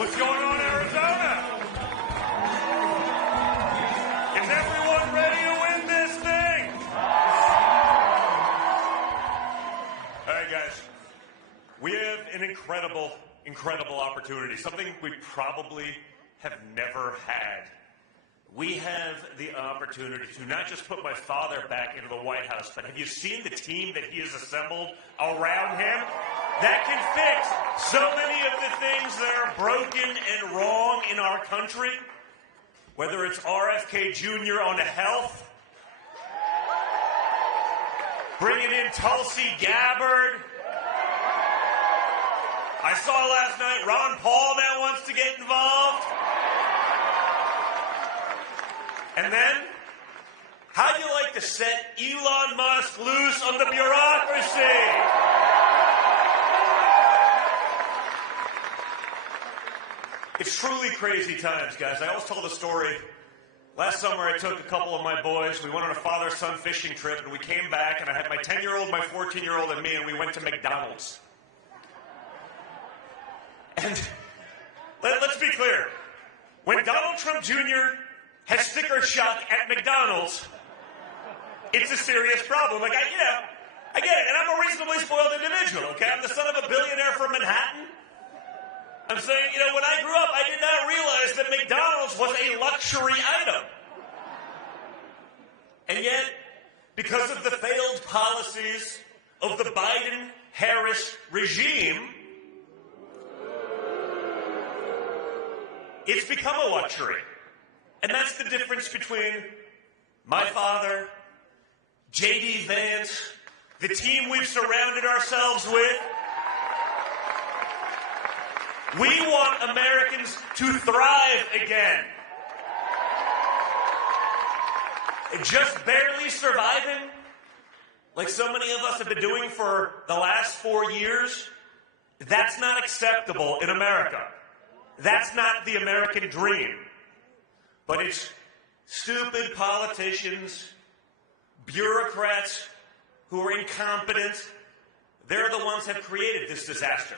What's going on, Arizona? Is everyone ready to win this thing? All right, guys. We have an incredible opportunity, something we probably have never had. We have the opportunity to not just put my father back into the White House, but have you seen the team that he has assembled around him that can fix so many of the things that are broken and wrong in our country? Whether it's RFK Jr. on health, bringing in Tulsi Gabbard. I saw last night Ron Paul now wants to get involved. And then, how'd you like to set Elon Musk loose on the bureaucracy? It's truly crazy times, guys. I always tell the story. Last summer, I took a couple of my boys. We went on a father-son fishing trip, and we came back, and I had my 10-year-old, my 14-year-old, and me, and we went to McDonald's. And let's be clear. When Donald Trump Jr. has sticker shock at McDonald's, it's a serious problem. Like, I get it. And I'm a reasonably spoiled individual, okay? I'm the son of a billionaire from Manhattan. I'm saying, when I grew up, I did not realize that McDonald's was a luxury item. And yet, because of the failed policies of the Biden-Harris regime, it's become a luxury. And that's the difference between my father, J.D. Vance, the team we've surrounded ourselves with. We want Americans to thrive again. Just barely surviving, like so many of us have been doing for the last 4 years, that's not acceptable in America. That's not the American dream. But it's stupid politicians, bureaucrats who are incompetent. They're the ones that have created this disaster.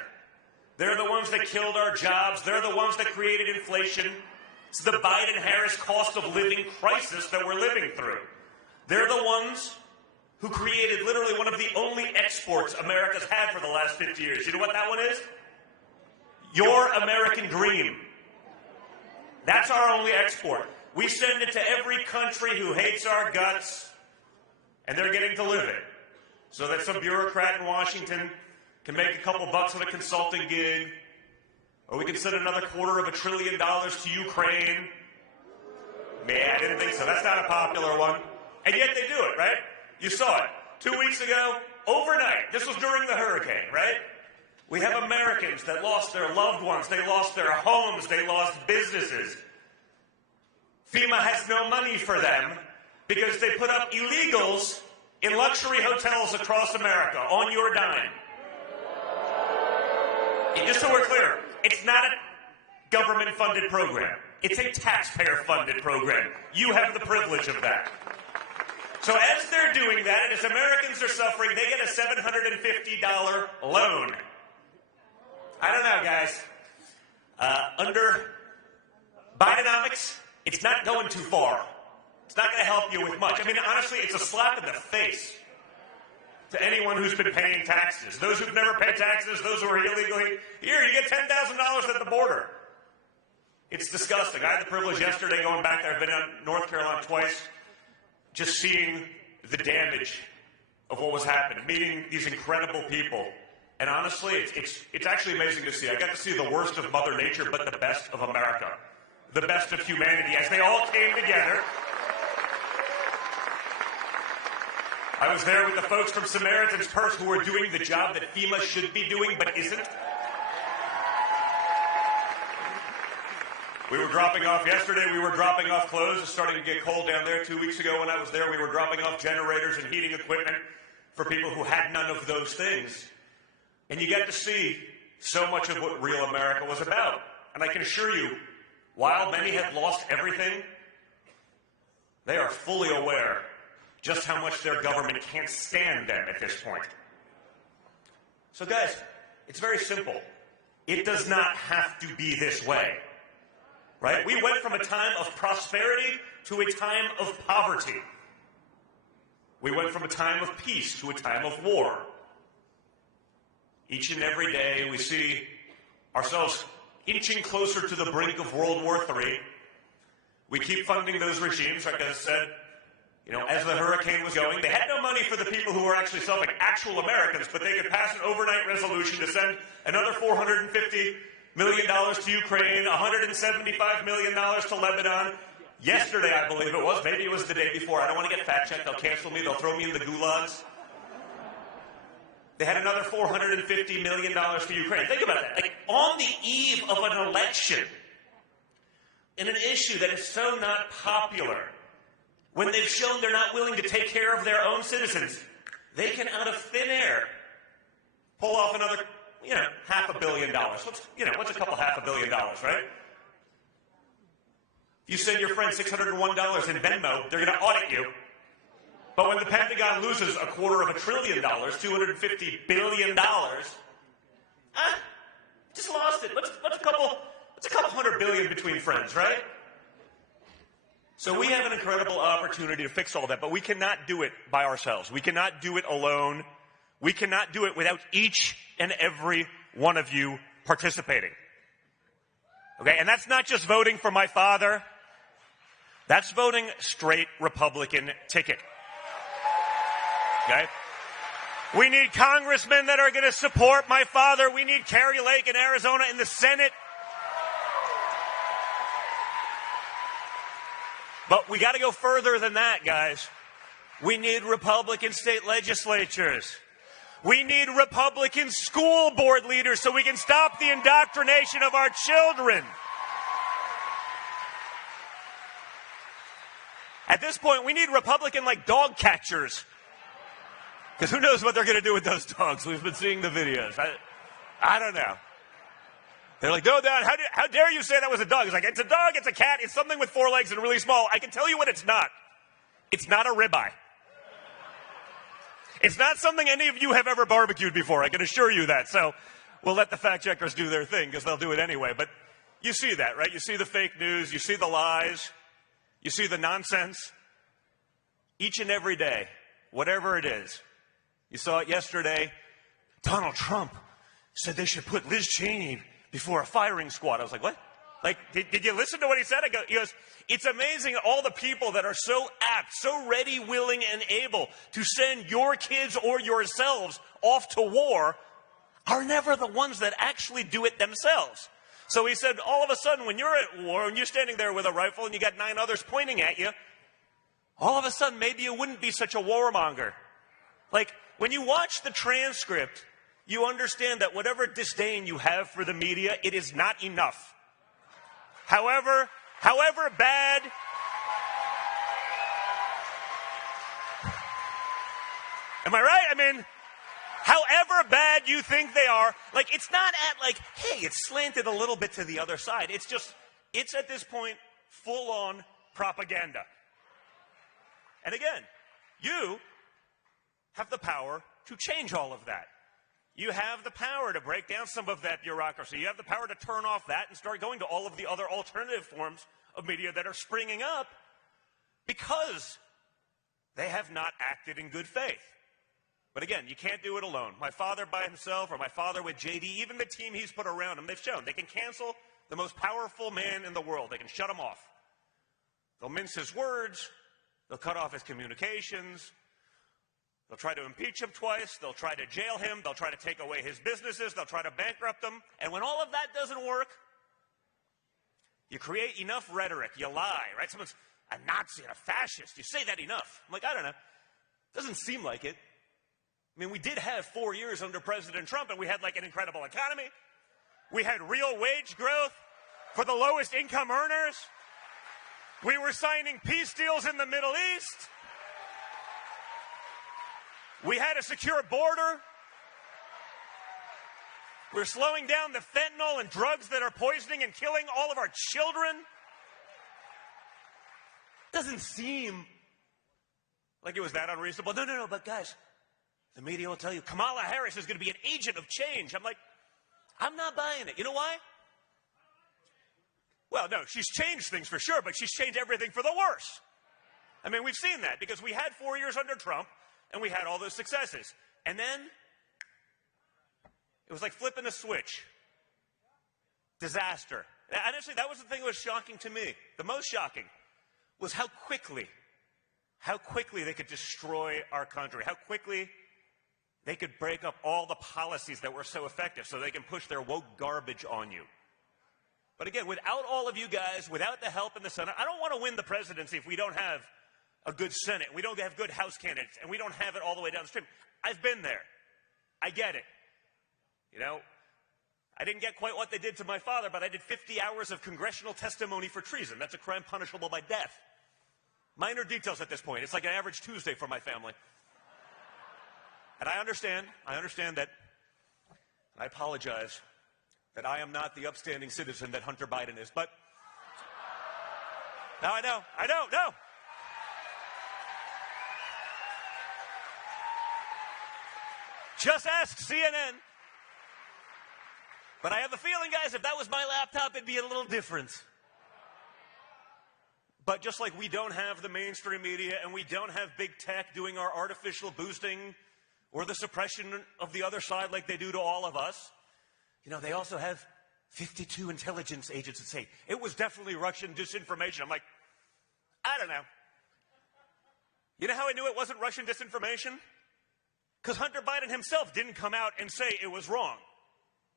They're the ones that killed our jobs. They're the ones that created inflation. It's the Biden-Harris cost of living crisis that we're living through. They're the ones who created literally one of the only exports America's had for the last 50 years. You know what that one is? Your American dream. That's our only export. We send it to every country who hates our guts, and they're getting to live it. So that some bureaucrat in Washington can make a couple bucks on a consulting gig, or we can send another $250 billion to Ukraine. Man, I didn't think so. That's not a popular one. And yet they do it, right? You saw it. 2 weeks ago, overnight. This was during the hurricane, right? We have Americans that lost their loved ones. They lost their homes. They lost businesses. FEMA has no money for them because they put up illegals in luxury hotels across America on your dime. And just so we're clear, it's not a government-funded program. It's a taxpayer-funded program. You have the privilege of that. So as they're doing that, and as Americans are suffering, they get a $750 loan. I don't know, guys. Under Bidenomics, it's not going too far. It's not going to help you with much. I mean, honestly, it's a slap in the face to anyone who's been paying taxes. Those who've never paid taxes, those who are illegally here, you get $10,000 at the border. It's disgusting. I had the privilege yesterday going back there. I've been in North Carolina twice, just seeing the damage of what was happening, meeting these incredible people. And honestly, it's actually amazing to see. I got to see the worst of Mother Nature, but the best of America, the best of humanity, as they all came together. I was there with the folks from Samaritan's Purse who are doing the job that FEMA should be doing, but isn't. We were dropping off yesterday. We were dropping off clothes. It's starting to get cold down there. 2 weeks ago when I was there, we were dropping off generators and heating equipment for people who had none of those things. And you get to see so much of what real America was about. And I can assure you, while many have lost everything, they are fully aware just how much their government can't stand them at this point. So guys, it's very simple. It does not have to be this way, right? We went from a time of prosperity to a time of poverty. We went from a time of peace to a time of war. Each and every day we see ourselves inching closer to the brink of World War III. We keep funding those regimes, like I said, as the hurricane was going. They had no money for the people who were actually suffering, actual Americans, but they could pass an overnight resolution to send another $450 million to Ukraine, $175 million to Lebanon. Yesterday, I believe it was, maybe it was the day before. I don't want to get fact-checked. They'll cancel me. They'll throw me in the gulags. They had another $450 million for Ukraine. Think about that. Like, on the eve of an election, in an issue that is so not popular, when they've shown they're not willing to take care of their own citizens, they can, out of thin air, pull off another, $500 million. What's a couple $500 million, right? If you send your friend $601 in Venmo, they're going to audit you. But when the Pentagon loses $250 billion, $250 billion, just lost it. What's a couple $100 billion between friends, right? So we have an incredible opportunity to fix all that, but we cannot do it by ourselves. We cannot do it alone. We cannot do it without each and every one of you participating. Okay, and that's not just voting for my father. That's voting straight Republican ticket. Okay? We need congressmen that are going to support my father. We need Kerry Lake in Arizona in the Senate. But we got to go further than that, guys. We need Republican state legislatures. We need Republican school board leaders so we can stop the indoctrination of our children. At this point, we need Republican, dog catchers. Because who knows what they're going to do with those dogs? We've been seeing the videos. I don't know. They're like, no, Dad, how dare you say that was a dog? It's like, it's a dog, it's a cat, it's something with 4 legs and really small. I can tell you what it's not. It's not a ribeye. It's not something any of you have ever barbecued before, I can assure you that. So we'll let the fact checkers do their thing because they'll do it anyway. But you see that, right? You see the fake news, you see the lies, you see the nonsense. Each and every day, whatever it is. You saw it yesterday. Donald Trump said they should put Liz Cheney before a firing squad. I was like, what? Did you listen to what he said? He goes, it's amazing all the people that are so apt, so ready, willing, and able to send your kids or yourselves off to war are never the ones that actually do it themselves. So he said, all of a sudden, when you're at war and you're standing there with a rifle and you got 9 others pointing at you, all of a sudden, maybe you wouldn't be such a warmonger. When you watch the transcript, you understand that whatever disdain you have for the media, it is not enough. However bad, am I right? However bad you think they are, it's not at hey, it's slanted a little bit to the other side. It's at this point full-on propaganda. And again, you have the power to change all of that. You have the power to break down some of that bureaucracy. You have the power to turn off that and start going to all of the other alternative forms of media that are springing up because they have not acted in good faith. But again, you can't do it alone. My father by himself or my father with JD, even the team he's put around him, they've shown they can cancel the most powerful man in the world. They can shut him off. They'll mince his words. They'll cut off his communications. They'll try to impeach him twice. They'll try to jail him. They'll try to take away his businesses. They'll try to bankrupt him. And when all of that doesn't work, you create enough rhetoric. You lie, right? Someone's a Nazi, a fascist. You say that enough. I'm like, I don't know. Doesn't seem like it. We did have 4 years under President Trump, and we had an incredible economy. We had real wage growth for the lowest income earners. We were signing peace deals in the Middle East. We had a secure border. We're slowing down the fentanyl and drugs that are poisoning and killing all of our children. Doesn't seem like it was that unreasonable. No, but guys, the media will tell you Kamala Harris is going to be an agent of change. I'm like, I'm not buying it. You know why? Well, no, she's changed things for sure, but she's changed everything for the worse. I mean, we've seen that because we had 4 years under Trump and we had all those successes. And then it was like flipping a switch. Disaster. Honestly, that was the thing that was shocking to me. The most shocking was how quickly they could destroy our country, how quickly they could break up all the policies that were so effective so they can push their woke garbage on you. But again, without all of you guys, without the help in the Senate, I don't want to win the presidency if we don't have a good Senate, we don't have good House candidates, and we don't have it all the way downstream. I've been there. I get it. You know, I didn't get quite what they did to my father, but I did 50 hours of congressional testimony for treason. That's a crime punishable by death. Minor details at this point. It's like an average Tuesday for my family. And I understand that, I apologize, that I am not the upstanding citizen that Hunter Biden is, but now I know. Just ask CNN. But I have a feeling, guys, if that was my laptop, it'd be a little different. But just like we don't have the mainstream media and we don't have big tech doing our artificial boosting or the suppression of the other side like they do to all of us, you know, they also have 52 intelligence agents that say, it was definitely Russian disinformation. I'm like, I don't know. You know how I knew it wasn't Russian disinformation? Because Hunter Biden himself didn't come out and say it was wrong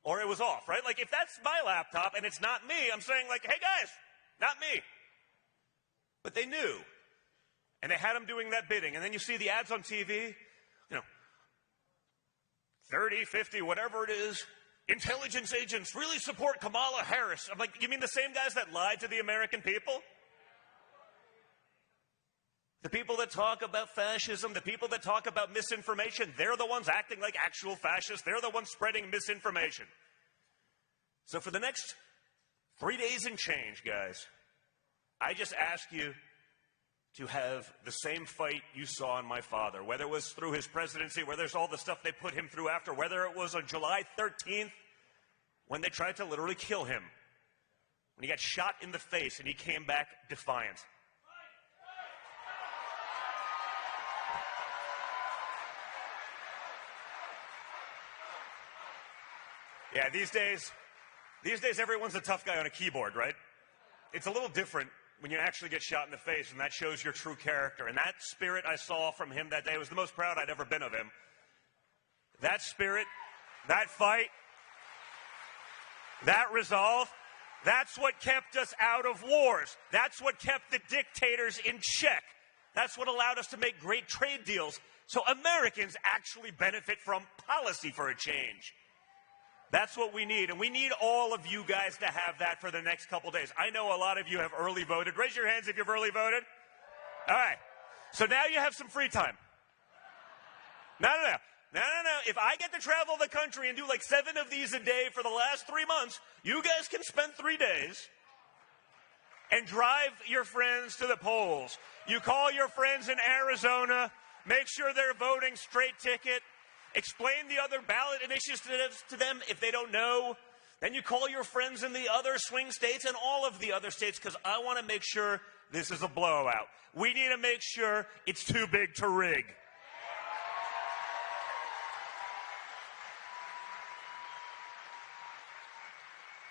or it was off, right? Like, if that's my laptop and it's not me, I'm saying, like, hey, guys, not me. But they knew. And they had him doing that bidding. And then you see the ads on TV, you know, 30, 50, whatever it is, intelligence agents really support Kamala Harris. I'm like, you mean the same guys that lied to the American people? The people that talk about fascism, the people that talk about misinformation, they're the ones acting like actual fascists. They're the ones spreading misinformation. So for the next 3 days and change, guys, I just ask you to have the same fight you saw in my father, whether it was through his presidency, whether it's all the stuff they put him through after, whether it was on July 13th when they tried to literally kill him, when he got shot in the face and he came back defiant. Yeah, these days everyone's a tough guy on a keyboard, right? It's a little different when you actually get shot in the face, and that shows your true character. And that spirit I saw from him that day was the most proud I'd ever been of him. That spirit, that fight, that resolve, that's what kept us out of wars. That's what kept the dictators in check. That's what allowed us to make great trade deals so Americans actually benefit from policy for a change. That's what we need, and we need all of you guys to have that for the next couple days. I know a lot of you have early voted. Raise your hands if you've early voted. All right. So now you have some free time. No. If I get to travel the country and do like 7 of these a day for the last 3 months, you guys can spend 3 days and drive your friends to the polls. You call your friends in Arizona, make sure they're voting straight ticket. Explain the other ballot initiatives to them if they don't know. Then you call your friends in the other swing states and all of the other states, because I want to make sure this is a blowout. We need to make sure it's too big to rig.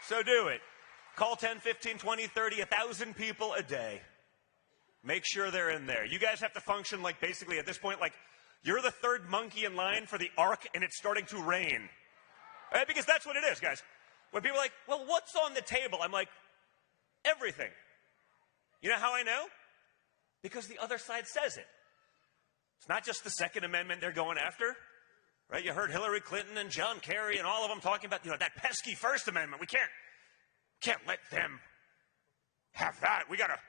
So do it. Call 10, 15, 20, 30, 1,000 people a day. Make sure they're in there. You guys have to function like basically at this point like you're the third monkey in line for the ark and it's starting to rain. Right? Because that's what it is, guys. When people are like, well, what's on the table? I'm like, everything. You know how I know? Because the other side says it. It's not just the Second Amendment they're going after. Right? You heard Hillary Clinton and John Kerry and all of them talking about, that pesky First Amendment. We can't let them have that. We got to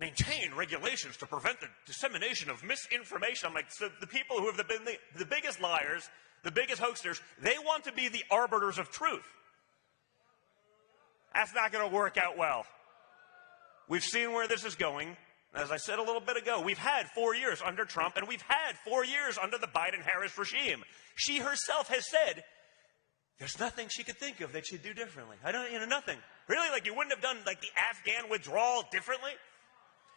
maintain regulations to prevent the dissemination of misinformation. I'm like, so the people who have been the biggest liars, the biggest hoaxers, they want to be the arbiters of truth. That's not going to work out well. We've seen where this is going. As I said a little bit ago, we've had 4 years under Trump, and we've had 4 years under the Biden-Harris regime. She herself has said There's nothing she could think of that she'd do differently. Nothing. Really, like you wouldn't have done like the Afghan withdrawal differently?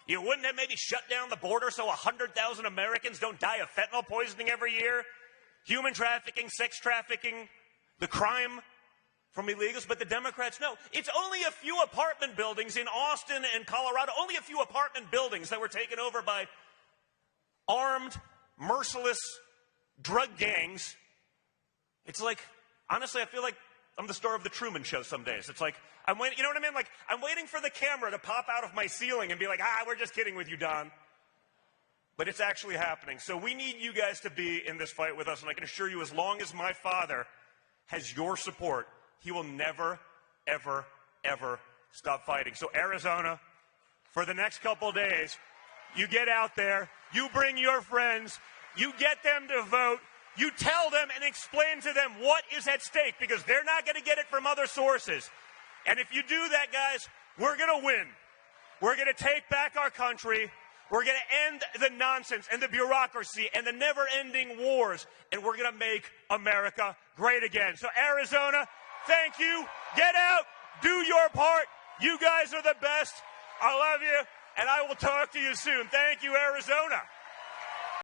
You wouldn't have maybe shut down the border so 100,000 Americans don't die of fentanyl poisoning every year? Human trafficking, sex trafficking, the crime from illegals, but the Democrats, no. It's only a few apartment buildings in Austin and Colorado, only a few apartment buildings that were taken over by armed, merciless drug gangs. It's like, honestly, I feel like I'm the star of the Truman Show some days. It's like, I'm waiting, you know what I mean? Like, I'm waiting for the camera to pop out of my ceiling and be like, we're just kidding with you, Don. But it's actually happening. So we need you guys to be in this fight with us, and I can assure you, as long as my father has your support, he will never, ever, ever stop fighting. So Arizona, for the next couple days, you get out there, you bring your friends, you get them to vote, you tell them and explain to them what is at stake, because they're not going to get it from other sources. And if you do that, guys, we're going to win. We're going to take back our country. We're going to end the nonsense and the bureaucracy and the never-ending wars, and we're going to make America great again. So Arizona, thank you. Get out. Do your part. You guys are the best. I love you, and I will talk to you soon. Thank you, Arizona.